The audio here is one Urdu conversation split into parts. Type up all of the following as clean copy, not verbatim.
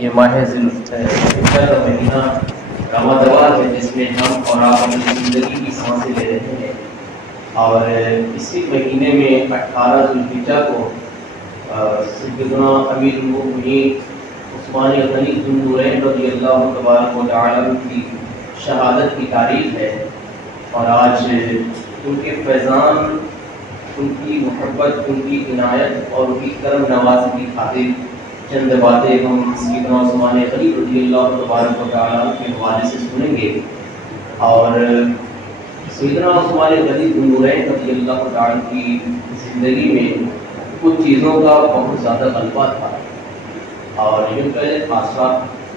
یہ ماہ ذوالحجہ کا مہینہ رمضان ہے جس میں ہم اور آپ اپنی زندگی کی سانسیں لے رہے ہیں، اور اسی مہینے میں 18 ذوالحجہ کو سیدنا امیر المؤمنین عثمان غنی ذو النورین رضی اللہ تبارک و تعالی کی شہادت کی تاریخ ہے، اور آج ان کے فیضان، ان کی محبت، ان کی عنایت اور ان کی کرم نوازی کی خاطر چند باتیں ہم سیدنا عثمان غنی رضی اللہ تبارک و تعالی کے حوالے سے سنیں گے۔ اور سیدنا عثمان غنی ذو النورین رضی اللہ تعالی کی زندگی میں کچھ چیزوں کا بہت زیادہ غلبہ تھا، اور یہ پہلے خاصہ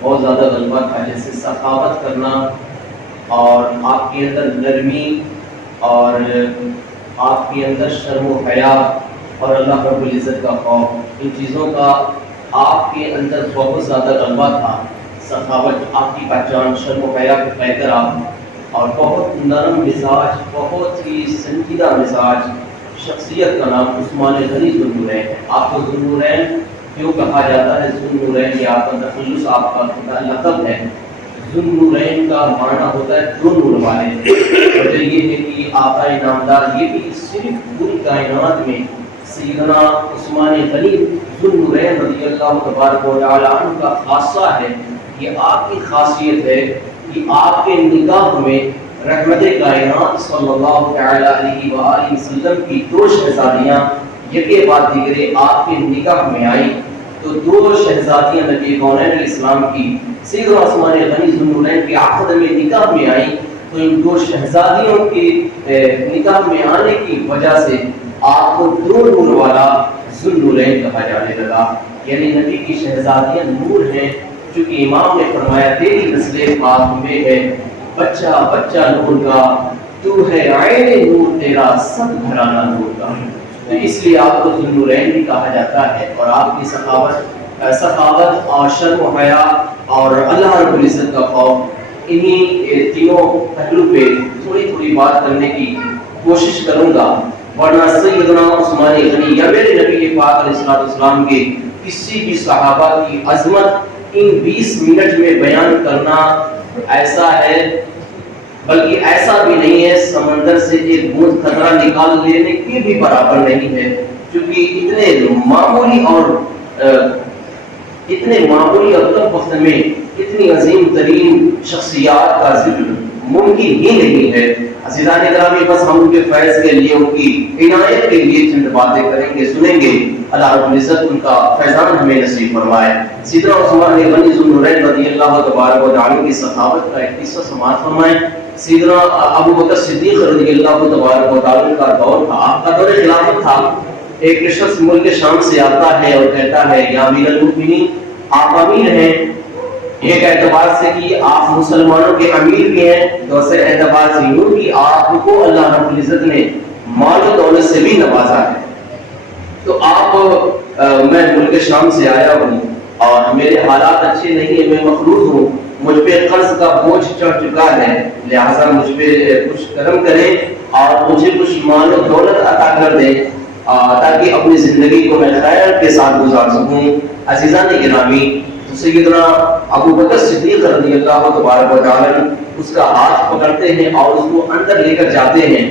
بہت زیادہ غلبہ تھا، جیسے سخاوت کرنا اور آپ کے اندر نرمی اور آپ کے اندر شرم و حیا اور اللہ رب العزت کا خوف، ان چیزوں کا آپ کے اندر بہت زیادہ غلبہ تھا۔ سخاوت آپ کی پہچان، شرم و حیا کا احترام، اور بہت نرم مزاج، بہت ہی سنجیدہ مزاج شخصیت کا نام عثمان غنی ذو النورین ہے۔ آپ کو ذو النورین کیوں کہا جاتا ہے؟ ذو النورین یہ آپ کا تخلص، آپ کا لقب ہے۔ ذو النورین کا معنی ہوتا ہے دو نور والے۔ وجہ یہ ہے کہ آقا نامدار یہ بھی صرف پوری کائنات میں سیدنا عثمان غنی ذو النورین رضی اللہ تبارک و تعالی عنہ کا خاصہ ہے۔ یہ آپ کی خاصیت ہے کہ آپ کے نگاہ میں رحمت کائنات صلی اللہ تعالی علیہ وآلہ وسلم کی دو شہزادیاں یکے بعد دیگرے آپ کے نگاہ میں آئی، تو دو شہزادیاں نبی کونین علیہ السلام کی سیدنا عثمان غنی ذو النورین کے عقد میں نگاہ میں آئی، تو ان دو شہزادیوں کے نگاہ میں آنے کی وجہ سے آپ کو دو نور والا ذو النورین کہا جانے لگا، یعنی نبی کی شہزادیاں نور ہیں، چونکہ امام نے فرمایا تیری نسل پاک میں ہے بچہ بچہ نور کا، تو ہے عین نور تیرا سب گھرانہ نور کا، تو اس لیے آپ کو ذو النورین بھی کہا جاتا ہے۔ اور آپ کی سخاوت اور شرم و حیا اور اللہ رب العزت کا خوف، انہی تینوں پہلو پہ تھوڑی تھوڑی بات کرنے کی کوشش کروں گا، ورنہ سیدنا عثمان غنی یا میرے نبی پاک علیہ السلام کے کسی بھی صحابہ کی عظمت ان 20 منٹ میں بیان کرنا ایسا ہے، بلکہ ایسا بھی نہیں ہے سمندر سے ایک بوند قطرہ نکال لینے کے بھی برابر نہیں ہے، کیونکہ اتنے معمولی اور کم وقت میں اتنی عظیم ترین شخصیات کا ذکر ممکن ہی نہیں ہے۔ عزیزان گرامی، بس ہم ان کے فیض کے لیے، ان کی عنایت کے لیے چند باتیں کریں گے، سنیں گے، اللہ رب العزت ان کا فیضان ہمیں نصیب فرمائے۔ سیدنا عثمان غنی ذو النورین رضی اللہ تبارک و تعالی کی سخاوت کا ایک قصہ سماعت فرمائیں۔ سیدنا ابو بکر صدیق رضی اللہ تبارک و تعالی کا دور تھا، آپ کا دور خلافت تھا۔ ایک شخص ملک شام سے آتا ہے اور کہتا ہے یا امیر المؤمنین، آپ امیر ہیں، ایک اعتبار سے کہ آپ مسلمانوں کے امیر بھی ہیں، دوسرے اعتبار سے یوں کہ آپ کو اللہ رب العزت نے مال و دولت سے بھی نوازا ہے، تو آپ میں ملک شام سے آیا ہوں اور میرے حالات اچھے نہیں ہیں، میں مقروض ہوں، مجھ پہ قرض کا بوجھ چڑھ چکا ہے، لہٰذا مجھ پہ کچھ کرم کریں اور مجھے کچھ مال و دولت عطا کر دیں تاکہ اپنی زندگی کو میں خیر کے ساتھ گزار سکوں۔ عزیزان گرامی، سیدنا ابو بکر صدیق رضی اللہ تبارک و تعالی اس کا ہاتھ پکڑتے ہیں اور اس کو اندر لے کر جاتے ہیں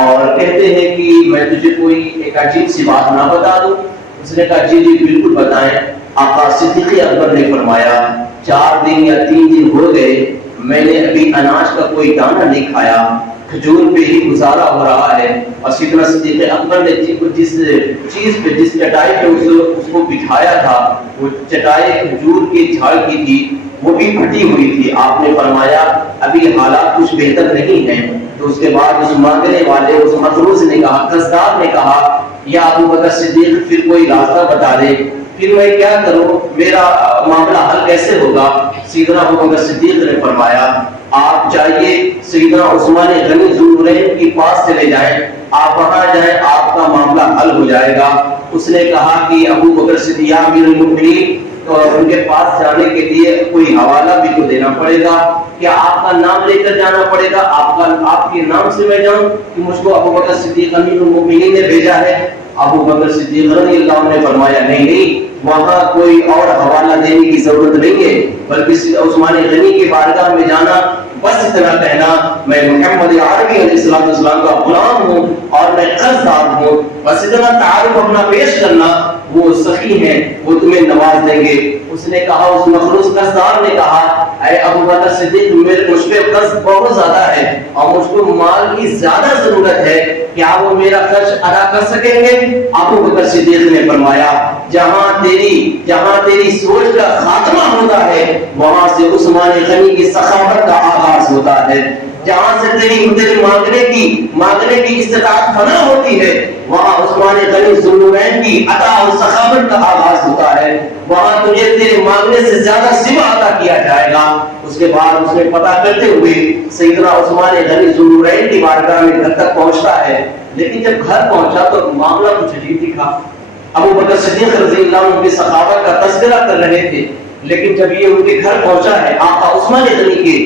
اور کہتے ہیں کہ میں تجھے کوئی ایک عجیب سی بات نہ بتا دوں؟ اس نے کہا جی بالکل بتائیں۔ آقا صدیق اکبر نے فرمایا 4 دن یا 3 دن ہو گئے، میں نے ابھی اناج کا کوئی دانہ نہیں کھایا، کھجور پہ ہی گزارا ہو رہا ہے۔ اور سیدنا صدیق اکبر نے جس چیز پہ، جس چٹائی پہ اس کو بٹھایا تھا، وہ چٹائی کھجور کے جھاڑ کی تھی، وہ بھی پھٹی ہوئی تھی۔ آپ نے فرمایا ابھی حالات کچھ بہتر نہیں ہیں۔ تو اس کے بعد اس مانگنے والے، اس مقروض نے کہا، قرضدار نے کہا یا ابو بکر صدیق پھر کوئی راستہ بتا دے، پھر میں کیا کروں، میرا معاملہ حل کیسے ہوگا؟ سیدنا ابو بکر صدیق نے فرمایا آپ چاہیے سیدنا عثمان غنی ذو النورین کے پاس چلے جائیں، آپ وہاں جائیں، آپ کا معاملہ حل ہو جائے گا۔ اس نے کہا کہ ابو بکر صدیق امیر المؤمنین، تو ان کے پاس جانے کے لیے کوئی حوالہ بھی تو دینا پڑے گا، کیا آپ کا نام لے کر جانا پڑے گا؟ آپ کے نام سے میں جاؤں کہ مجھ کو ابو بکر صدیق امیر المؤمنین نے بھیجا ہے؟ ابو بکر صدیق رضی اللہ عنہ نے فرمایا نہیں، وہاں کوئی اور حوالہ دینے کی ضرورت نہیں ہے، بلکہ عثمان غنی کی بارگاہ میں جانا، بس اتنا کہنا میں محمد عربی علیہ السلام کا غلام ہوں اور میں قرض دار ہوں، بس اتنا تعارف اپنا پیش کرنا، وہ سخی ہیں، وہ تمہیں نواز دیں گے۔ اس نے کہا، اس مخلوق قرض دار نے کہا، اے ابو بکر صدیق، مجھ پہ قرض بہت زیادہ ہے اور مجھ کو مال کی زیادہ ضرورت ہے، کیا وہ میرا قرض ادا کر سکیں گے؟ ابو بکر صدیق نے فرمایا، جہاں تیری سوچ کا خاتمہ ہوتا ہے وہاں سے عثمان غنی کی سخاوت کا آغاز ہوتا ہے، جہاں سے تیری مانگنے کی استطاعت فنا ہوتی ہے وہاں عثمان غنی ذوالنورین کی عطا اور سخاوت کا آغاز ہوتا ہے، وہاں تجھے تیرے مانگنے سے زیادہ سوا عطا کیا جائے گا۔ اس کے بعد اس نے پتہ کرتے ہوئے سیدنا عثمان غنی ذوالنورین کی بارگاہ میں گھر تک پہنچتا ہے، لیکن جب گھر پہنچا تو معاملہ کچھ عجیب دکھا۔ ابو بکر صدیق رضی اللہ عنہ کی سخاوت کا تذکرہ کر رہے تھے، لیکن جب یہ ان کے گھر پہنچا ہے آقا عثمان غنی کے،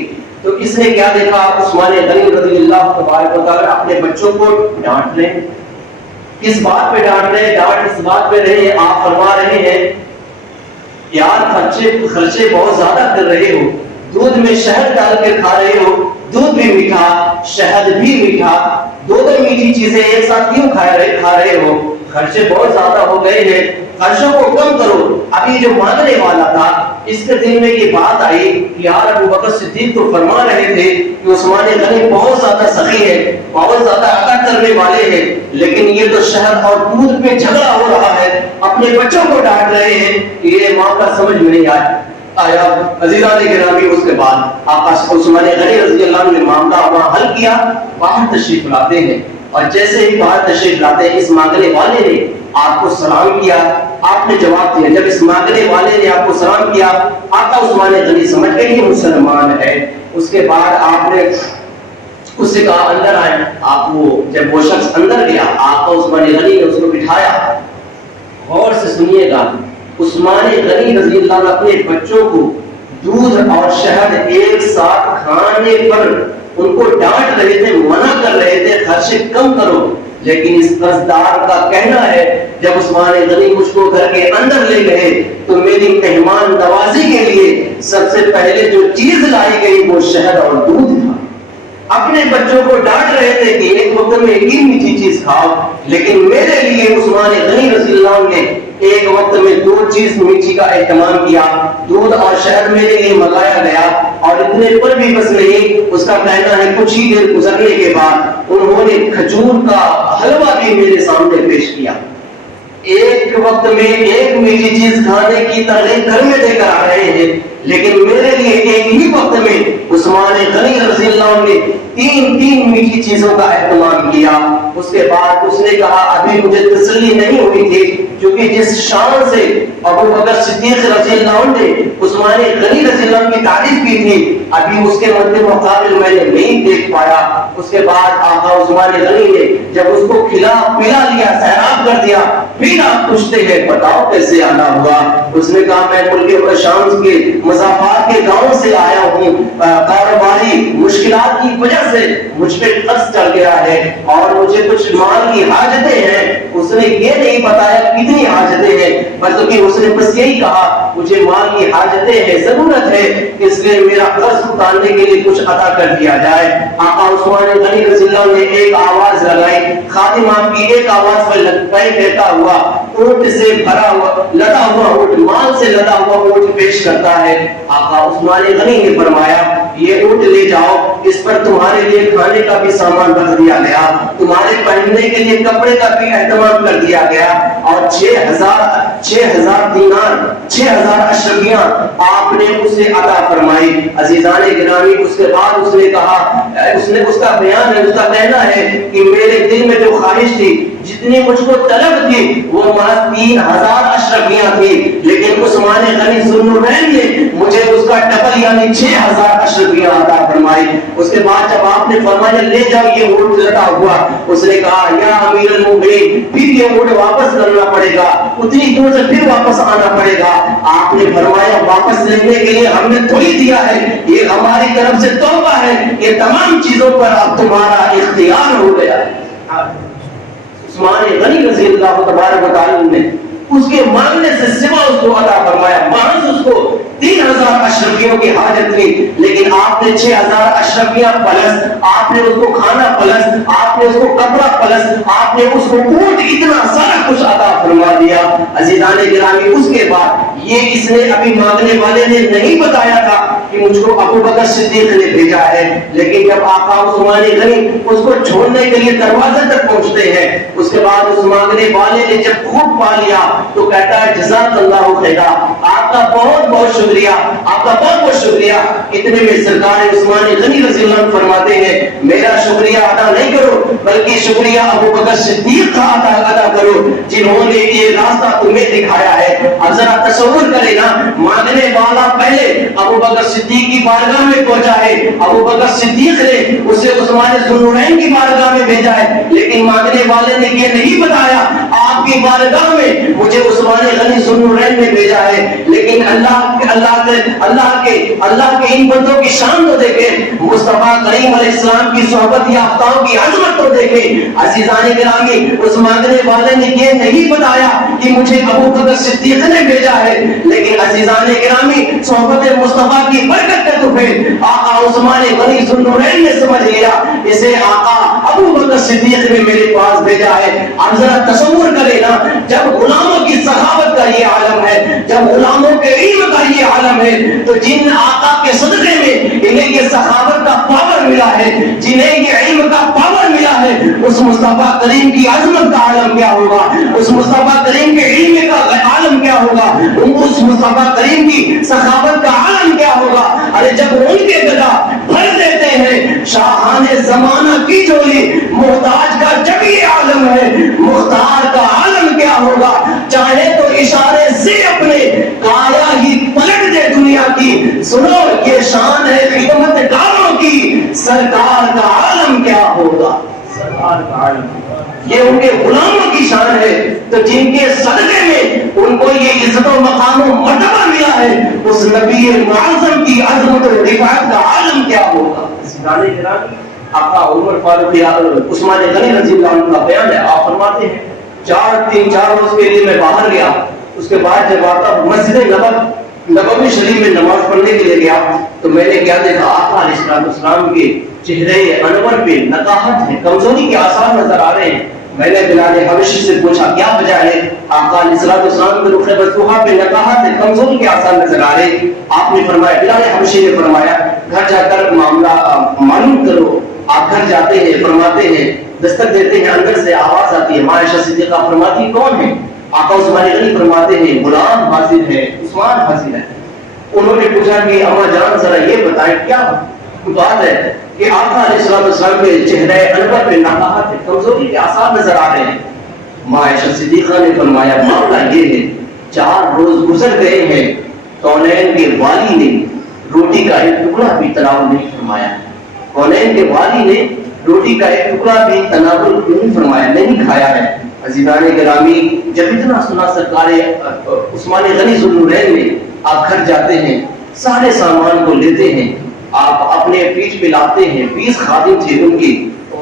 تو اس نے کیا دیکھا؟ عثمان غنی رضی اللہ تبارک و تعالی اپنے بچوں کو ڈانٹ رہے ہیں۔ کس بات پہ ڈانٹ رہے ہیں؟ ڈانٹ اس بات پہ رہے ہیں، آپ فرما رہے ہیں یار خرچے بہت زیادہ کر رہے ہو، دودھ میں شہد ڈال کے کھا رہے ہو، دودھ بھی میٹھا شہد بھی میٹھا، دو میٹھی چیزیں ایک ساتھ کیوں کھا رہے ہو؟ خرچے بہت زیادہ ہو گئے ہیں، خرچوں کو کم کرو۔ ابھی جو مانگنے والا تھا اس کے دل میں یہ بات آئی کہ یار ابو بکر صدیق تو فرما رہے تھے کہ عثمان غنی بہت زیادہ سخی ہے، بہت زیادہ عطا کرنے والے ہیں، لیکن یہ تو شہد اور دودھ پہ جھگڑا ہو رہا ہے، اپنے بچوں کو ڈانٹ رہے ہیں، یہ معاملہ سمجھ میں نہیں آیا۔ عزیزان گرامی، اس کے بعد آقا عثمان غنی رضی اللہ عنہ نے معاملہ وہاں حل کیا، باہر تشریف لاتے ہیں، اور جیسے ہی باہر تشریف لاتے ہیں اس مانگنے والے نے آپ کو سلام کیا، آپ نے جواب دیا۔ جب اس مانگنے والے نے آپ کو سلام کیا، آقا عثمان غنی سمجھ گئے کہ مسلمان ہے۔ اس کے بعد آپ نے اس سے کہا اندر آئے۔ آپ جب وہ شخص اندر گیا، آقا عثمان غنی نے اس کو بٹھایا۔ غور سے سنیے گا، عثمان غنی رضی اللہ عنہ اپنے بچوں کو دودھ اور شہد ایک ساتھ کھانے پر ان کو ڈانٹ رہے تھے، منع کر رہے تھے خرچے کم کرو، لیکن اس قرضدار کا کہنا ہے جب عثمان غنی مجھ کو گھر کے اندر لے گئے تو میری مہمان نوازی کے لیے سب سے پہلے جو چیز لائی گئی وہ شہد اور دودھ تھا۔ اپنے بچوں کو ڈانٹ رہے تھے کہ ایک وقت میں ایک ہی میٹھی چیز کھاؤ، لیکن میرے لیے عثمان غنی رضی اللہ عنہ نے ایک وقت میں دو چیز میٹھی کا اہتمام کیا، دودھ اور شہد میرے لیے منگایا گیا، اور اتنے پر بھی بس نہیں، اس کا کہنا ہے کچھ ہی دیر گزرنے کے بعد انہوں نے کھجور کا حلوہ بھی میرے سامنے پیش کیا۔ ایک وقت میں ایک میٹھی چیز کھانے کی ترغیب گھر میں دے کر آ رہے ہیں، لیکن میرے لیے ایک ہی وقت میں عثمان غنی رضی اللہ عنہ نے تین میٹھی چیزوں کا اہتمام کیا۔ اس کے بعد اس نے کہا ابھی مجھے تسلی نہیں ہوئی تھی، کیونکہ جس شان سے ابو بکر صدیق رضی اللہ عنہ نے عثمان غنی رضی اللہ عنہ کی تعریف کی تھی، ابھی اس کے مد مقابل میں نے نہیں دیکھ پایا۔ اس کے بعد آقا عثمان غنی نے جب اس کو کھلا پلا لیا، سیراب کر دیا، پھر آپ پوچھتے ہیں بتاؤ کیسے آنا ہوا؟ اس نے کہا میں ملک شام کے مضافات کے گاؤں سے آیا ہوں، کاروباری مشکلات کی وجہ سے مجھ پہ قرض چڑھ گیا ہے اور مجھے کچھ مال کی حاجتیں ہیں۔ اس نے یہ نہیں بتایا کتنی حاجتیں ہیں، بلکہ اس نے بس یہی کہا مجھے مال کی حاجتیں ہیں، ضرورت ہے، اس لیے میرا قرض اتارنے کے لیے کچھ عطا کر دیا جائے۔ آقا عثمان غنی رضی اللہ عنہ نے ایک آواز لگائی، خادم آپ کی ایک آواز پر کہتا ہوا اونٹ سے بھرا ہوا لدا ہوا اونٹ، مال سے لدا ہوا اونٹ پیش کرتا ہے۔ آقا عثمان غنی نے فرمایا یہ اونٹ لے جاؤ، اس پر تمہارے لیے کھانے کا بھی سامان رکھ دیا گیا، تمہارے پہننے کے لیے کپڑے کا بھی اہتمام کر دیا گیا، اور 6000 دینار 6000 اشرفیاں آپ نے اسے عطا فرمائی۔ عزیزان گرامی، اس کے بعد اس نے کہا، اس کا بیان ہے، اس کا کہنا ہے کہ میرے دل میں جو خواہش تھی، جتنی مجھ کو طلب تھی، وہ محض 3000 اشرفیاں تھی، لیکن عثمان غنی ذوالنورین نے مجھے اس کا ڈبل یعنی 6000 اشرفیاں عطا فرمائی۔ اس کے بعد جب آپ نے فرمایا لے جاؤ یہ اونٹ لدا ہوا، اس نے کہا یا امیر المومنین پھر یہ اونٹ واپس کرنا پڑے گا، اتنی دور سے پھر واپس آنا پڑے گا۔ آپ نے فرمایا واپس لینے کے لیے ہم نے تھوڑی دیا ہے، یہ ہماری طرف سے توبہ ہے، یہ تمام چیزوں پر اب تمہارا اختیار ہو گیا ہے۔ عثمان غنی رضی اللہ تبارک و تعالی نے اس کے مانگنے سے سوا اس کو عطا فرمایا. محض اس کو 3000 اشرفیوں کی حاجت تھی، لیکن آپ نے 6000 اشرفیاں پلس، آپ نے اس کو کھانا پلس، آپ نے اس کو کپڑا پلس، آپ نے اس کو اونٹ اتنا سارا کچھ عطا فرما دیا. عزیزان گرامی، اس کے بعد یہ اس نے ابھی مانگنے والے نے نہیں بتایا تھا کہ مجھ کو ابو بکر صدیق نے بھیجا ہے، لیکن جب آقا عثمان غنی اس کو چھوڑنے کے لیے دروازے تک پہنچتے ہیں، اس کے بعد اس مانگنے والے نے جب خوب پا لیا تو کہتا ہے جزاک اللہ خیرا، آپ کا بہت بہت شکریہ، آپ کا بہت بہت شکریہ. اتنے میں سرکار عثمان غنی رضی اللہ عنہ فرماتے ہیں میرا شکریہ ادا نہیں کرو بلکہ شکریہ ابو بکر صدیق کا ادا کرو جنہوں نے یہ راستہ تمہیں دکھایا ہے. اب ذرا تصور کرے نا، مانگنے والا پہلے ابو بکر صدیق کی بارگاہ میں پہنچا ہے، ابو بکر صدیق نے اسے عثمان ذوالنورین کی بارگاہ میں بھیجا ہے، لیکن مانگنے والے نے یہ نہیں بتایا آپ کی بارگاہ میں مجھے عثمان غنی ذوالنورین نے بھیجا ہے. لیکن اللہ کے ان بندوں کی شان تو دیکھیں، مصطفیٰ کریم علیہ السلام کی صحبت یافتاؤں کی عظمت تو دیکھیں. عزیزان گرامی، اس مانگنے والے نے یہ نہیں بتایا کہ مجھے ابو بکر صدیق نے بھیجا ہے، لیکن عزیزان گرامی صحبت مصطفیٰ کی برکت کا تو پھر آقا عثمان غنی ذوالنورین نے سمجھ لیا اسے آقا ابو بکر صدیق نے میرے پاس بھیجا ہے. اب ذرا تصور کرے نا، جب غلاموں کی سخاوت کا یہ عالم ہے، جب غلاموں کے علم کا یہ عالم ہے، تو جن آقا کے صدقے میں انہیں یہ سخاوت کا پاور ملا ہے، جنہیں یہ علم کا پاور ملا ہے، اس مصطفیٰ کریم کی عظمت کا عالم کیا ہوگا، اس مصطفیٰ کریم کے علم کا عالم کیا ہوگا، اس مصطفیٰ کریم کی سخاوت کا عالم کیا ہوگا. ارے جب ان کے گدا بھر دیتے ہیں شاہان زمانہ کی جولی، محتاج کا جب یہ عالم ہے، مختار کا عالم کیا ہوگا. چاہے تو اشارے سے اپنے کایا ہی پلٹ دے دنیا کی، سنو یہ شان ہے خدمت گاروں کی، سرکار کا عالم کیا ہوگا. سرکار کا عالم یہ ان کے غلاموں کی شان ہے، تو جن کے صدقے میں ان کو یہ عزت و مقام و مرتبہ ملا ہے، اس نبی معظم کی عظمت و رفعت کا عالم کیا ہوگا. آقا عمر فاروق عثمان غنی رضی اللہ عنہ کا بیان ہے. آپ فرماتے ہیں 4 روز کے لیے میں باہر گیا، اس کے بعد جب آتا مسجد نبوی شریف میں نماز پڑھنے کے لیے گیا تو میں نے کیا دیکھا، آقا علیہ السلام کے چہرے انور پہ نقاہت ہے، کمزوری کے آثار نظر آ رہے ہیں. میں نے بلال حبشی سے پوچھا کیا وجہ ہے، آقا علیہ السلام کے رخ بطوحہ پہ نقاہت ہے، کمزوری کے آثار نظر آ رہے ہیں. آپ نے فرمایا، بلال حبشی نے فرمایا گھر جا کر معاملہ معلوم کرو. آپ گھر جاتے ہیں، فرماتے ہیں، دستک دیتے ہیں، اندر سے آواز آتی ہے. ماں عائشہ صدیقہ فرماتی کون ہے؟ آقا عثمان غنی فرماتے ہیں غلام حاضر ہے، عثمان حاضر ہے. انہوں نے پوچھا کہ اماں جان ذرا یہ بتائیں کیا بات ہے کہ آقا علیہ السلام کے چہرے انور پہ نقاہت ہے، کمزوری کے آثار نظر آ رہے ہیں. ماں عائشہ صدیقہ نے فرمایا معاملہ یہ ہے 4 روز گزر گئے ہیں، کونین کے والی نے روٹی کا ایک ٹکڑا بھی تناول نہیں فرمایا. کونین کے والی نے روٹی کا ایک ٹکڑا بھی تناول نہیں فرمایا، نہیں کھایا ہے. عزیزان گرامی، جب اتنا سنا سرکار عثمان غنی ذوالنورین میں، آپ گھر جاتے ہیں، سارے سامان کو لیتے ہیں، آپ اپنے پیٹھ پہ لاتے ہیں. 20 خادم تھے ان کی،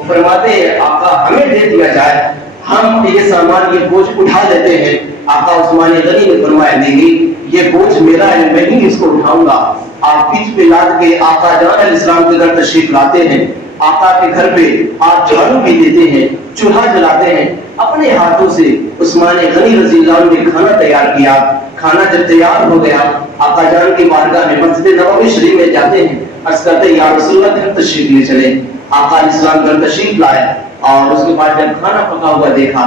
فرماتے ہیں آقا ہمیں دے دیا جائے، ہم یہ سامان یہ بوجھ اٹھا لیتے ہیں. آقا عثمان غنی نے فرمایا نہیں، یہ بوجھ میرا ہے، میں ہی اس کو اٹھاؤں گا. آپ پیٹھ پہ لاد کے آقا جان علیہ السلام کے گھر تشریف لاتے ہیں. آقا کے گھر پہ آپ جھاڑو بھی دیتے ہیں، چولہا جلاتے ہیں. اپنے ہاتھوں سے عثمان غنی رضی اللہ عنہ نے کھانا تیار کیا. کھانا جب تیار ہو گیا، آقا جان کی بارگاہ میں مسجد نبوی شریف میں جاتے ہیں، عرض کرتے ہیں یا رسول اللہ گھر تشریف لے چلے. آقا علیہ السلام گھر تشریف لائے اور اس کے بعد جب کھانا پکا ہوا دیکھا،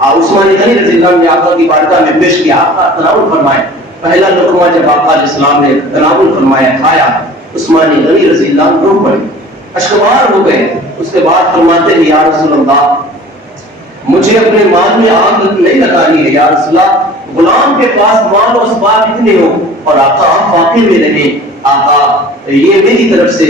عثمان غنی رضی اللہ عنہ نے آقا کی بارگاہ میں پیش کیا. آقا تناول فرمائے. پہلا لقمہ جب آقا علیہ السلام نے تناول فرمایا، کھایا، عثمان غنی رضی اللہ عنہ رو پڑے، اشکبار ہو گئے. اس کے بعد فرماتے ہیں یا رسول اللہ مجھے اپنے مال میں آگ نہیں لگانی ہے. یا رسول اللہ غلام کے پاس مال و اسباب اتنے ہو اور آقا آپ واقع میں رہیں، آقا یہ میری طرف سے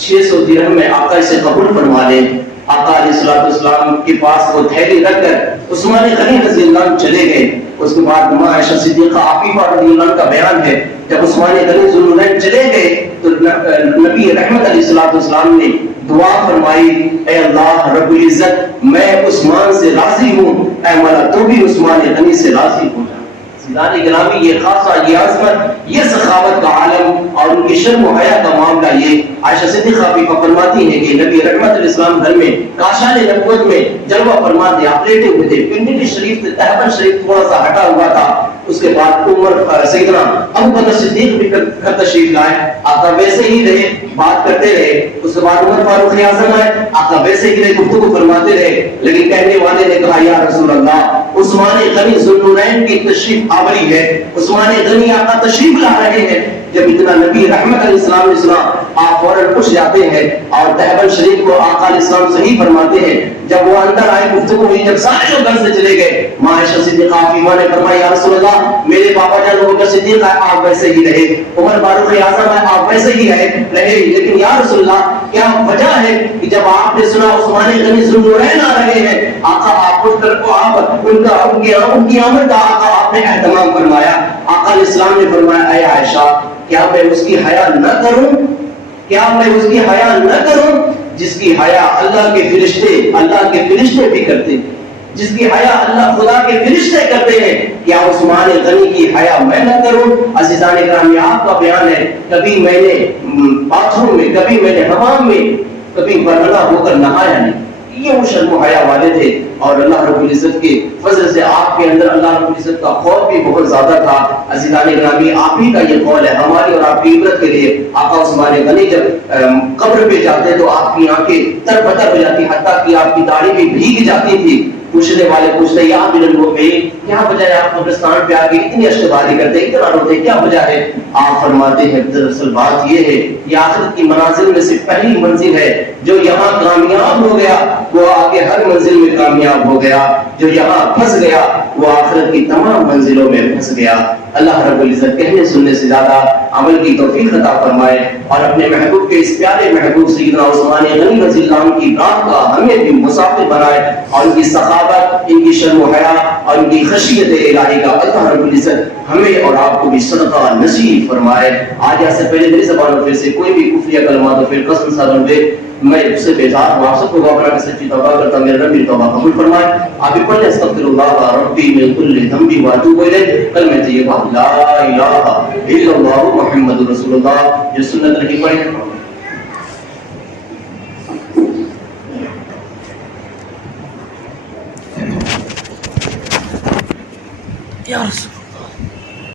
600 درہم میں آقا اسے قبول فرما لیں. آقا علیہ السلام کے پاس وہ تھیلی رکھ کر عثمان غنی رضی اللہ عنہ چلے گئے. اس کے بعد ماں عائشہ صدیقہ عفیفہ رضی اللہ عنہ کا بیان ہے، جب عثمان غنی ذوالنورین چلے گئے تو نبی رحمت علیہ السلام نے دعا فرمائی، اے اللہ رب العزت میں عثمان سے راضی ہوں، اے مولا تو بھی عثمان غنی سے راضی ہو جا. عزیزان گرامی یہ خاصہ، یہ عظمت، یہ سخاوت کا عالم اور ان کی شرم و حیا کا معاملہ، یہ عائشہ صدیقہ بھی فرماتی ہے کہ نبی رحمت الاسلام گھر میں کاشان نبوت میں جلوہ فرما تھے، آپ لیٹے ہوئے تھے، پنڈلی شریف سے تہبند شریف تھوڑا سا ہٹا ہوا تھا، اس کے بعد عمر سیدنا ابو بکر صدیق بھی گھر تشریف لائے، آقا ویسے ہی رہے، بات کرتے رہے، اس کے بعد عمر فاروق اعظم آئے، آقا ویسے ہی رہے، گفتگو فرماتے رہے، لیکن کہنے والے نے کہا یا رسول اللہ عثمان غنی ذوالنورین کی تشریف آوری ہے، عثمان غنی آقا تشریف لا رہے ہیں۔ جب اتنا نبی رحمت علیہ السلام نے سنا، آپ فوراً اٹھ جاتے ہیں اور تہبند شریف کو آقا علیہ السلام صحیح فرماتے ہیں۔ جب وہ اندر آئے، گفتگو ہوئی، جب سارے لوگ گھر سے چلے گئے، ماں عائشہ صدیقہ فاطمہ نے فرمایا یا رسول اللہ میرے پاپا جان ابو بکر صدیق ہے، آپ ویسے ہی رہے، عمر فاروق اعظم ہے، آپ ویسے ہی رہے، لیکن یا رسول اللہ کیا وجہ ہے کہ جب آپ نے سنا عثمان غنی ذوالنورین آ رہے ہیں، آقا آپ اٹھ کر کو آپ ان کی آمد کا آقا آپ نے اہتمام فرمایا۔ آقا علیہ السلام نے فرمایا اے عائشہ کیا میں اس کی حیا نہ کروں، کیا میں اس کی حیا نہ کروں جس کی حیا اللہ کے فرشتے بھی کرتے ہیں، جس کی حیا اللہ خدا کے فرشتے کرتے ہیں، کیا عثمان غنی کی حیا میں نہ کروں؟ عزیزان گرامی آپ کا بیان ہے کبھی میں نے باتھ روم میں، کبھی میں نے حمام میں کبھی برہنہ ہو کر نہایا نہیں، یہ وہ شرم و حیا والے تھے، اور اللہ رب العزت کے فضل سے آپ کے اندر اللہ رب العزت کا خوف بھی بہت زیادہ تھا۔ عزیزان گرامی آپ ہی کا یہ قول ہے ہماری اور آپ کی عبرت کے لیے۔ آقا عثمان غنی جب قبر پہ جاتے تو آپ کی آنکھیں تر بتر ہو جاتی، حتیٰ کہ آپ کی داڑھی بھی بھیگ جاتی تھی۔ پوچھنے والے پوچھتے یا امیر المؤمنین کیا وجہ ہے آپ قبرستان پہ آ کے اتنی اشتباری کرتے، اتنا روتے، کیا وجہ ہے؟ آپ فرماتے ہیں دراصل بات یہ ہے یہ آخرت کی منازل میں سے پہلی منزل ہے، جو یہاں کامیاب ہو گیا وہ آگے ہر منزل میں کامیاب ہو گیا، جو یہاں پھنس گیا وہ آخرت کی تمام منزلوں میں پھنس گیا۔ اللہ رب العزت کہنے سننے سے زیادہ عمل کی توفیق عطا فرمائے، اور اپنے محبوب کے اس پیارے محبوب سیدنا عثمان غنی رضی اللہ عنہ کی رات کا ہمیں بھی مسافر بنائے، اور ان کی سخاوت، ان کی شرم و حیا اور ان کی خشیت الہی کا اللہ رب العزت ہمیں اور آپ کو بھی صدقہ نصیب فرمائے۔ آج ایسے پہلے میری زبانوں پہ سے کوئی بھی کفریہ کلمات و پھر قسم سادن دے میں اس سے بیزار ہوں، آپ سب کو غفران کے سچی توبہ کرتا ہوں، میرے رب میری توبہ قبول فرمائے۔ آپ بھی پڑھ لیں استغفر اللہ ربی من کل ذنب واتوب الیہ، کلمہ طیبہ لا الہ الا اللہ محمد رسول اللہ، جو سنت رکھی پڑھیں۔ یا رسول